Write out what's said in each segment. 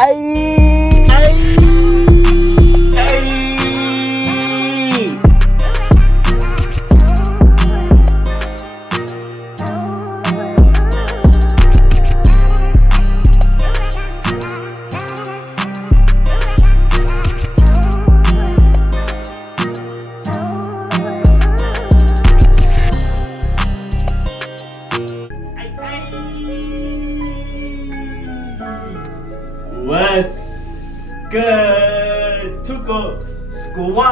Ay! Ay! Ay! What's good, Tuco Squad?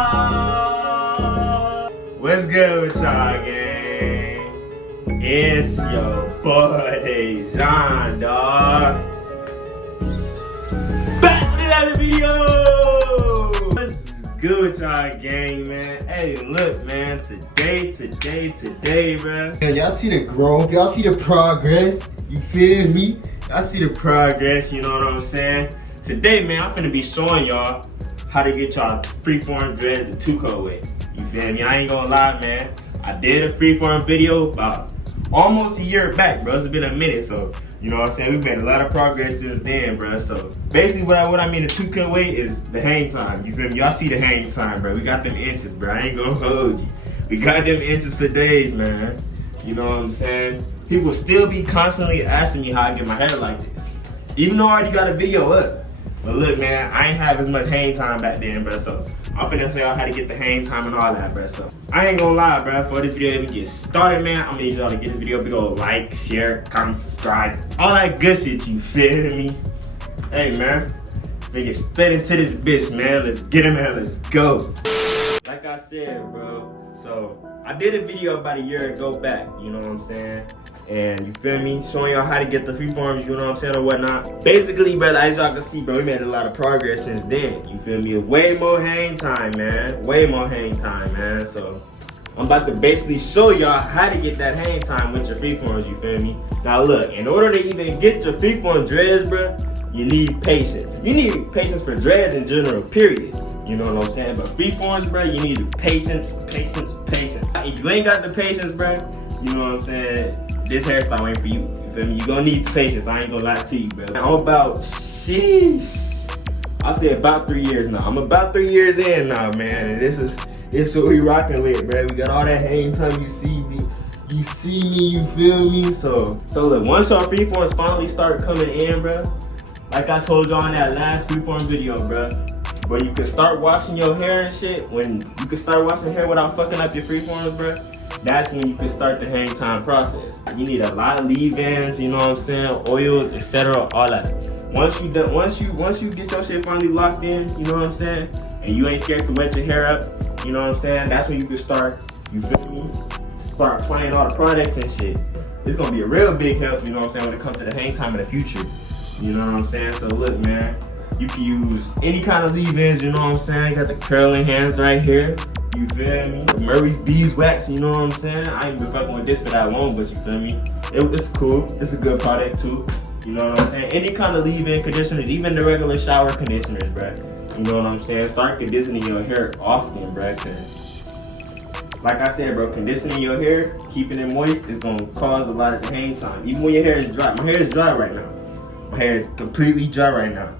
What's good with y'all, gang? It's your boy Dejan, dog. Back with another video. What's good with y'all, gang, man? Hey, look, man. Today, bro. Y'all see the growth, y'all see the progress. You feel me? I see the progress, you know what I'm saying? Today, man, I'm finna be showing y'all how to get y'all freeform dreads the two-color way. You feel me? I ain't gonna lie, man. I did a freeform video about almost a year back, bro. It's been a minute, so you know what I'm saying? We've made a lot of progress since then, bro. So basically what I mean the two-color way is the hang time. You feel me? Y'all see the hang time, bro. We got them inches, bro. I ain't gonna hold you. We got them inches for days, man. You know what I'm saying? People still be constantly asking me how I get my hair like this. Even though I already got a video up. But look, man, I ain't have as much hang time back then, bro. So I'm finna show y'all how to get the hang time and all that, bro. So I ain't gonna lie, bro. Before this video even gets started, man, I'm gonna need y'all to get this video big ol' like, share, comment, subscribe. All that good shit, you feel me? Hey, man. We get straight into this bitch, man. Let's get him, man. Let's go. Like I said, bro. So I did a video about a year ago back, you know what I'm saying? And you feel me? Showing y'all how to get the freeforms, you know what I'm saying, or whatnot. Basically, brother, as y'all can see, bro, we made a lot of progress since then. You feel me? Way more hang time, man. Way more hang time, man. So I'm about to basically show y'all how to get that hang time with your freeforms, you feel me? Now look, in order to even get your freeform dreads, bro, you need patience. You need patience for dreads in general, period. You know what I'm saying? But freeforms, bro, you need patience. If you ain't got the patience, bro, you know what I'm saying? This hairstyle ain't for you. You feel me? You gonna need the patience. I ain't gonna lie to you, bro. I'm about, sheesh. I say about 3 years now. I'm about 3 years in now, man. And this is what we rocking with, bro. We got all that hang time. You see me, you feel me? So look, once y'all freeforms finally start coming in, bro, like I told y'all in that last freeform video, bro, where you can start washing your hair and shit, when you can start washing hair without fucking up your freeforms, bro, that's when you can start the hang time process. You need a lot of leave-ins, you know what I'm saying, oil, etc., all that. Once you get your shit finally locked in, you know what I'm saying, and you ain't scared to wet your hair up, you know what I'm saying, that's when you can start, you feel me, start applying all the products and shit. It's gonna be a real big help, you know what I'm saying, when it comes to the hang time in the future. You know what I'm saying? So look, man, you can use any kind of leave-ins, you know what I'm saying? Got the curling hands right here. You feel me? Murray's beeswax, you know what I'm saying? I ain't been fucking with this for that long, but you feel me? It's cool. It's a good product too. You know what I'm saying? Any kind of leave-in conditioners, even the regular shower conditioners, bruh. You know what I'm saying? Start conditioning your hair often, bruh, cause like I said, bro, conditioning your hair, keeping it moist is gonna cause a lot of hang time. Even when your hair is dry. My hair is dry right now. My hair is completely dry right now.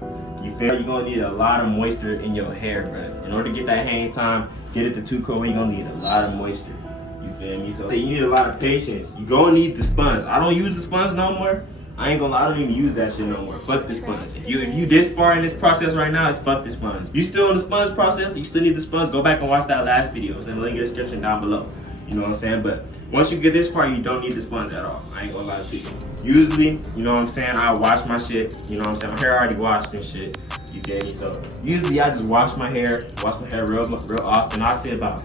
You feel? You're gonna need a lot of moisture in your hair, bro. In order to get that hang time, get it to two-color, you're gonna need a lot of moisture. You feel me? So you need a lot of patience. You gonna need the sponge. I don't use the sponge no more. I ain't gonna lie, I don't even use that shit no more. Fuck the sponge. If you this far in this process right now, it's fuck the sponge. You still in the sponge process, you still need the sponge, go back and watch that last video. It's in the link in the description down below. You know what I'm saying? But once you get this far, you don't need the sponge at all. I ain't gonna lie to you. Usually, you know what I'm saying, I wash my shit. You know what I'm saying? My hair already washed and shit. You get me? So usually I just wash my hair real often. I say about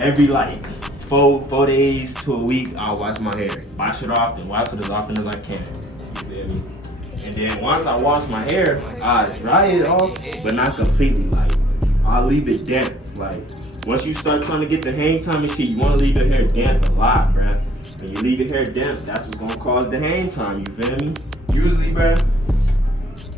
every like four days to a week, I'll wash my hair. Wash it often, wash it as often as I can. You feel me? And then once I wash my hair, I dry it off, but not completely. Like, I'll leave it damp. Like, once you start trying to get the hang time and shit, you want to leave your hair damp a lot, bruh. When you leave your hair damp, that's what's gonna cause the hang time, you feel me? Usually, bruh,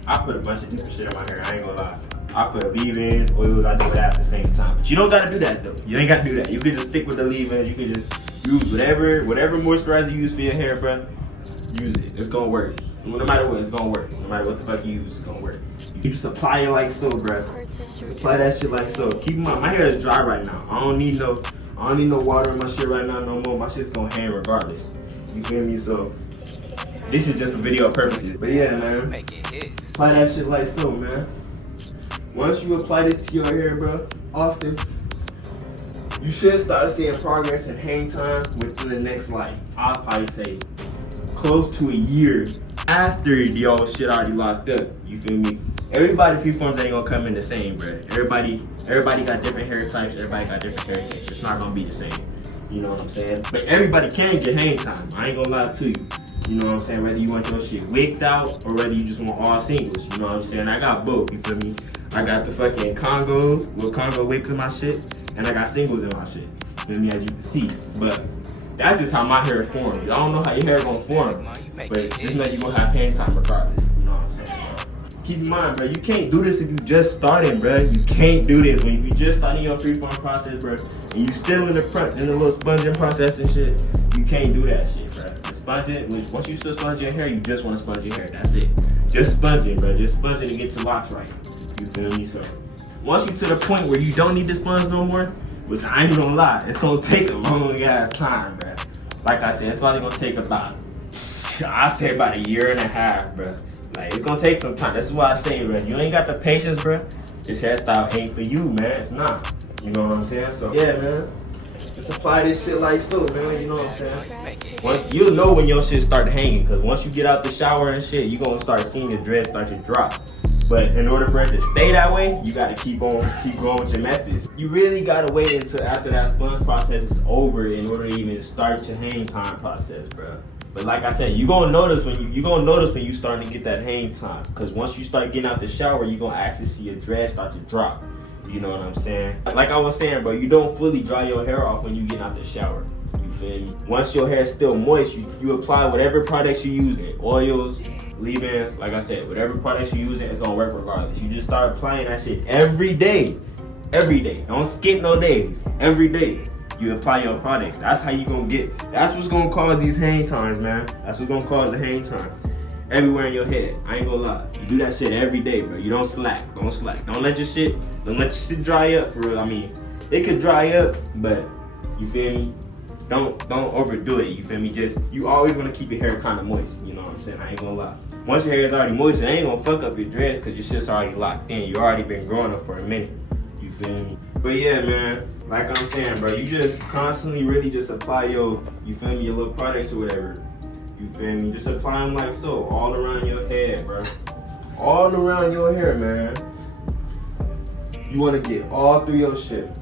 I put a bunch of different shit in my hair, I ain't gonna lie. I put leave-ins, oils, I do it at the same time. But you don't gotta do that though. You ain't gotta do that. You can just stick with the leave-ins, you can just use whatever moisturizer you use for your hair, bruh. Use it, it's gonna work. No matter what, it's gonna work. No matter what the fuck you use, it's gonna work. You just apply it like so, bruh. Apply that shit like so. Keep in mind, my hair is dry right now. I don't need no water in my shit right now no more. My shit's gonna hang regardless. You feel me? So this is just for video purposes. But yeah, man. Apply that shit like so, man. Once you apply this to your hair, bro, often, you should start seeing progress in hang time within the next, like, I'll probably say close to a year after your shit already locked up. You feel me? Everybody freeforms ain't gonna come in the same, bro. Everybody got different hair types. Everybody got different hair types. It's not gonna be the same. You know what I'm saying? But everybody can get hang time. I ain't gonna lie to you. You know what I'm saying? Whether you want your shit wigged out or whether you just want all singles. You know what I'm saying? I got both. You feel me? I got the fucking Congos, little Congo wigs in my shit, and I got singles in my shit. You feel me? As you can see. But that's just how my hair forms. I don't know how your hair gonna form, but just know you gonna have hang time regardless. You know what I'm saying? So keep in mind, bro, you can't do this if you just starting, bro. You can't do this when you just starting your freeform process, bro, and you still in the little sponging process and shit. You can't do that shit, bro. The sponging, once you still sponge your hair, you just want to sponge your hair. That's it. Just sponging, bro. Just sponging to get your locks right. You feel me? So once you to the point where you don't need to sponge no more, which I ain't gonna lie, it's gonna take a long ass time, bro. Like I said, it's probably gonna take about, I say about a year and a half, bro. Like, it's gonna take some time. That's why I say, bro, you ain't got the patience, bro. This hairstyle ain't for you, man. It's not. You know what I'm saying? So yeah, man. Just apply this shit like so, man. You know what I'm saying? You'll know when your shit start hanging, cause once you get out the shower and shit, you gonna start seeing your dreads start to drop. But in order for it to stay that way, you gotta keep going with your methods. You really gotta wait until after that sponge process is over in order to even start your hang time process, bro. But like I said, you gonna notice when you starting to get that hang time, cause once you start getting out the shower, you gonna actually see your dreads start to drop. You know what I'm saying? Like I was saying, bro, you don't fully dry your hair off when you get out the shower. You feel me? Once your hair is still moist, you apply whatever products you're using, oils, leave-ins, like I said, whatever products you're using, it's gonna work regardless. You just start applying that shit every day. Every day. Don't skip no days. Every day. You apply your products. That's how you gonna get, that's what's gonna cause these hang times, man. That's what's gonna cause the hang time. Everywhere in your head. I ain't gonna lie. You do that shit every day, bro. You don't slack. Don't slack. Don't let your shit dry up for real. I mean, it could dry up, but you feel me? Don't overdo it, you feel me? You always wanna keep your hair kinda moist, you know what I'm saying? I ain't gonna lie. Once your hair is already moist, it ain't gonna fuck up your dreads cause your shit's already locked in. You already been growing up for a minute, you feel me? But yeah, man, like I'm saying, bro, you just constantly really just apply your little products or whatever. You feel me? Just apply them like so, all around your head, bro. All around your hair, man. You wanna get all through your shit.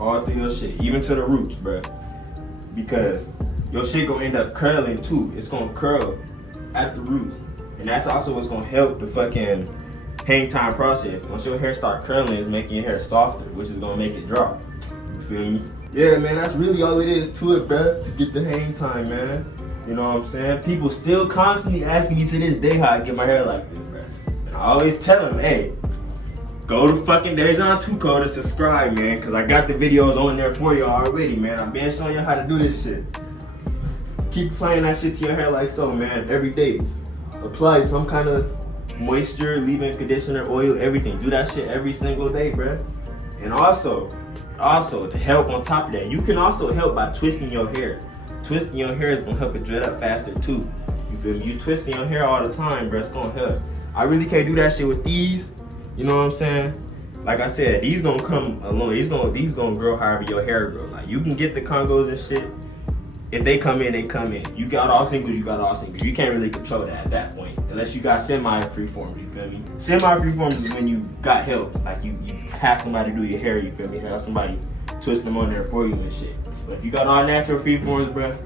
All through your shit, even to the roots, bro. Because your shit gonna end up curling too. It's gonna curl at the roots. And that's also what's gonna help the fucking hang time process. Once your hair start curling, it's making your hair softer, which is gonna make it drop. You feel me? Yeah, man, that's really all it is to it, bro, to get the hang time, man. You know what I'm saying? People still constantly asking me to this day how I get my hair like this, bro. And I always tell them, hey, go to fucking Dejan Tuco to subscribe, man, because I got the videos on there for y'all already, man. I've been showing you how to do this shit. Keep applying that shit to your hair like so, man, every day. Apply some kind of moisture, leave-in conditioner, oil, everything. Do that shit every single day, bro. And also, to help on top of that, you can also help by twisting your hair. Twisting your hair is gonna help it dread up faster too. You feel me? You twisting your hair all the time, bro, it's gonna help. I really can't do that shit with these. You know what I'm saying? Like I said, these gonna come along. These gonna grow however your hair grow. Like you can get the Congos and shit. If they come in, they come in. You got all singles, you got all singles. You can't really control that at that point. Unless you got semi-freeform, you feel me? Semi-freeform is when you got help. Like you have somebody do your hair, you feel me? Have somebody twist them on there for you and shit. But if you got all natural freeforms, bro,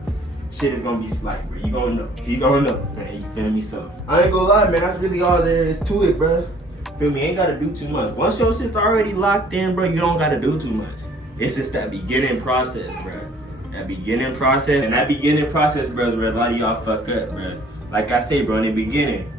shit is gonna be slight, bro. You gonna know. You gonna know, man. You feel me? So I ain't gonna lie, man. That's really all there is to it, bro. Feel me? Ain't gotta do too much. Once your shit's already locked in, bro, you don't gotta do too much. It's just that beginning process, bro. That beginning process. And that beginning process, bro, where a lot of y'all fuck up, bro. Like I say, bro, in the beginning,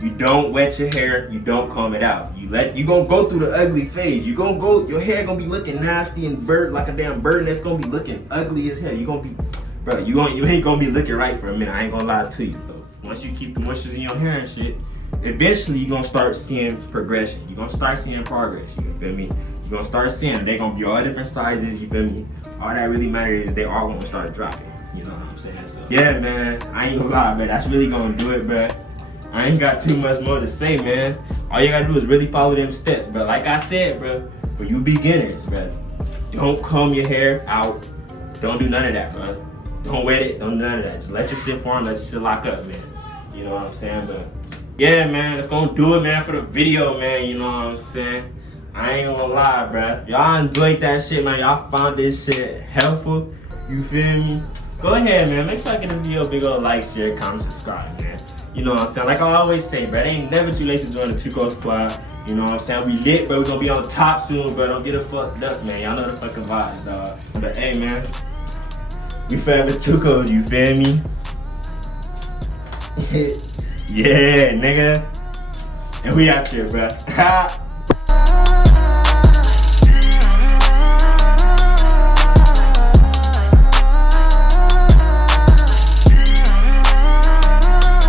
you don't wet your hair, you don't comb it out. You gonna go through the ugly phase. Your hair gonna be looking nasty and bird like a damn bird, and it's gonna be looking ugly as hell. You ain't gonna be looking right for a minute. I ain't gonna lie to you, though. once you keep the moistures in your hair and shit, eventually you're gonna start seeing progression. You're gonna start seeing progress, you feel me? You're gonna start seeing they're gonna be all different sizes, you feel me? All that really matters is they all gonna start dropping. You know what I'm saying? So yeah, man, I ain't gonna lie, bro. That's really gonna do it, bro. I ain't got too much more to say, man. All you gotta do is really follow them steps, bro. Like I said, bro, for you beginners, bro, don't comb your hair out. Don't do none of that, bro. Don't wet it. Don't do none of that. Just let your shit form. Let your shit lock up, man. You know what I'm saying? But yeah, man, that's gonna do it, man, for the video, man. You know what I'm saying? I ain't gonna lie, bro. Y'all enjoyed that shit, man. Y'all found this shit helpful. You feel me? Go ahead, man. Make sure I get a video, big old like, share, comment, subscribe, man. You know what I'm saying? Like I always say, bro, it ain't never too late to join the Tuco squad. You know what I'm saying? We lit, bro. We gonna be on top soon, bro. Don't get it fucked up, man. Y'all know the fucking vibes, dog. But hey, man, we forever Tuco, you feel me? Yeah, nigga. And we out here, bro.